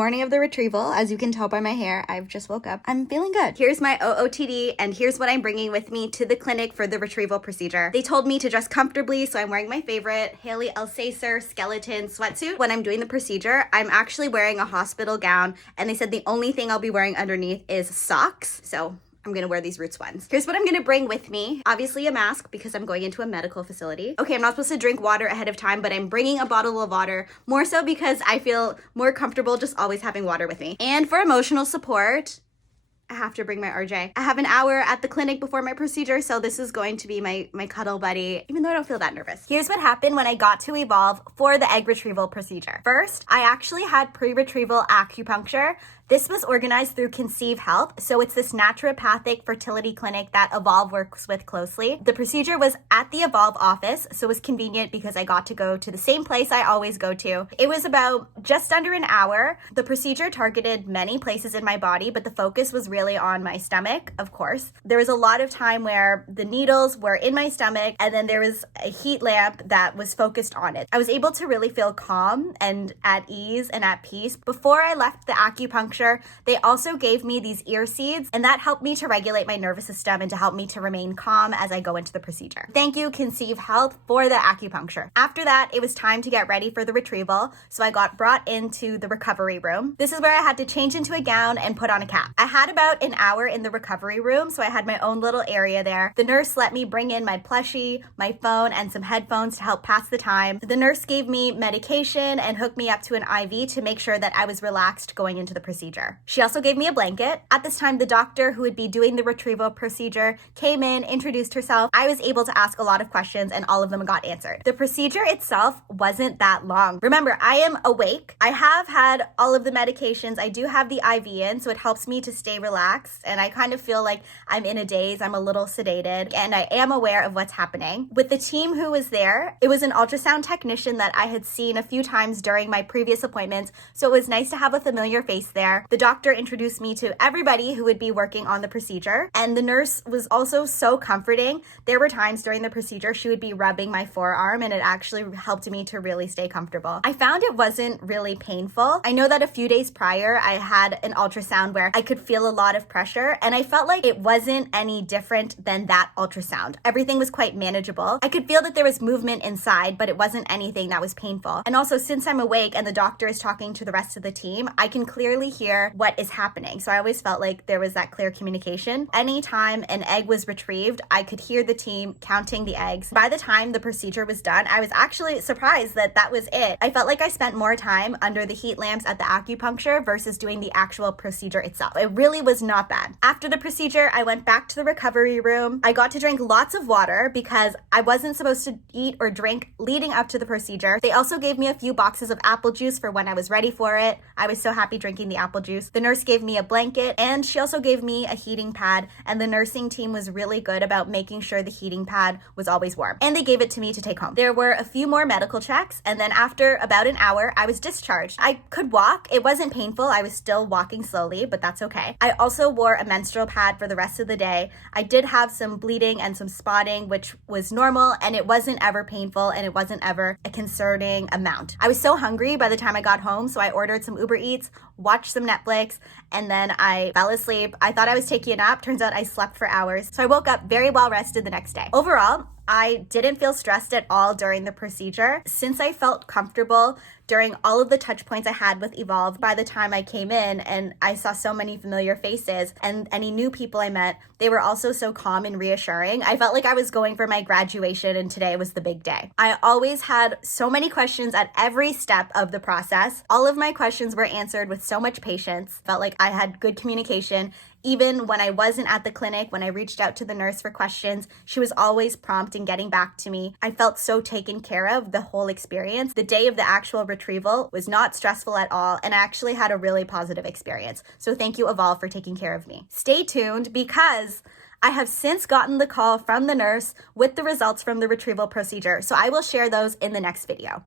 morning of the retrieval. As you can tell by my hair, I've just woke up. I'm feeling good. Here's my OOTD, and here's what I'm bringing with me to the clinic for the retrieval procedure. They told me to dress comfortably, so I'm wearing my favorite Haley Alsacer skeleton sweatsuit. When I'm doing the procedure, I'm actually wearing a hospital gown, and they said the only thing I'll be wearing underneath is socks. So I'm gonna wear these Roots ones. Here's what I'm gonna bring with me. Obviously a mask because I'm going into a medical facility. Okay, I'm not supposed to drink water ahead of time, but I'm bringing a bottle of water, more so because I feel more comfortable just always having water with me. And for emotional support, I have to bring my RJ. I have an hour at the clinic before my procedure, so this is going to be my cuddle buddy, even though I don't feel that nervous. Here's what happened when I got to Evolve for the egg retrieval procedure. First, I actually had pre-retrieval acupuncture. This was organized through Conceive Health, so it's this naturopathic fertility clinic that Evolve works with closely. The procedure was at the Evolve office, so it was convenient because I got to go to the same place I always go to. It was about just under an hour. The procedure targeted many places in my body, but the focus was really on my stomach, of course. There was a lot of time where the needles were in my stomach, and then there was a heat lamp that was focused on it. I was able to really feel calm and at ease and at peace. Before I left the acupuncture, they also gave me these ear seeds, and that helped me to regulate my nervous system and to help me to remain calm as I go into the procedure. Thank you, Conceive Health, for the acupuncture. After that, it was time to get ready for the retrieval, so I got brought into the recovery room. This is where I had to change into a gown and put on a cap. I had about an hour in the recovery room, so I had my own little area there. The nurse let me bring in my plushie, my phone, and some headphones to help pass the time. The nurse gave me medication and hooked me up to an IV to make sure that I was relaxed going into the procedure. She also gave me a blanket. At this time, the doctor who would be doing the retrieval procedure came in, introduced herself. I was able to ask a lot of questions and all of them got answered. The procedure itself wasn't that long. Remember, I am awake. I have had all of the medications. I do have the IV in, so it helps me to stay relaxed, and I kind of feel like I'm in a daze. I'm a little sedated, and I am aware of what's happening. With the team who was there, it was an ultrasound technician that I had seen a few times during my previous appointments, so it was nice to have a familiar face there. The doctor introduced me to everybody who would be working on the procedure, and the nurse was also so comforting. There were times during the procedure she would be rubbing my forearm, and it actually helped me to really stay comfortable. I found it wasn't really painful. I know that a few days prior I had an ultrasound where I could feel a lot of pressure, and I felt like it wasn't any different than that ultrasound. Everything was quite manageable. I could feel that there was movement inside, but it wasn't anything that was painful. And also, since I'm awake and the doctor is talking to the rest of the team, I can clearly hear what is happening. So I always felt like there was that clear communication. Anytime an egg was retrieved, I could hear the team counting the eggs. By the time the procedure was done, I was actually surprised that that was it. I felt like I spent more time under the heat lamps at the acupuncture versus doing the actual procedure itself. It really was not bad. After the procedure, I went back to the recovery room. I got to drink lots of water because I wasn't supposed to eat or drink leading up to the procedure. They also gave me a few boxes of apple juice for when I was ready for it. I was so happy drinking the apple juice. The nurse gave me a blanket, and she also gave me a heating pad, and the nursing team was really good about making sure the heating pad was always warm, and they gave it to me to take home. There were a few more medical checks, and then after about an hour, I was discharged. I could walk. It wasn't painful. I was still walking slowly, but that's okay. I also wore a menstrual pad for the rest of the day. I did have some bleeding and some spotting, which was normal, and it wasn't ever painful, and it wasn't ever a concerning amount. I was so hungry by the time I got home, so I ordered some Uber Eats, watched some Netflix, and then I fell asleep. I thought I was taking a nap. Turns out I slept for hours. So I woke up very well rested the next day. Overall, I didn't feel stressed at all during the procedure. Since I felt comfortable during all of the touch points I had with Evolve, by the time I came in and I saw so many familiar faces and any new people I met, they were also so calm and reassuring. I felt like I was going for my graduation and today was the big day. I always had so many questions at every step of the process. All of my questions were answered with so much patience. Felt like I had good communication. Even when I wasn't at the clinic, when I reached out to the nurse for questions, she was always prompt in getting back to me. I felt so taken care of the whole experience. The day of the actual retrieval was not stressful at all, and I actually had a really positive experience. So thank you, Evolve, for taking care of me. Stay tuned because I have since gotten the call from the nurse with the results from the retrieval procedure, so I will share those in the next video.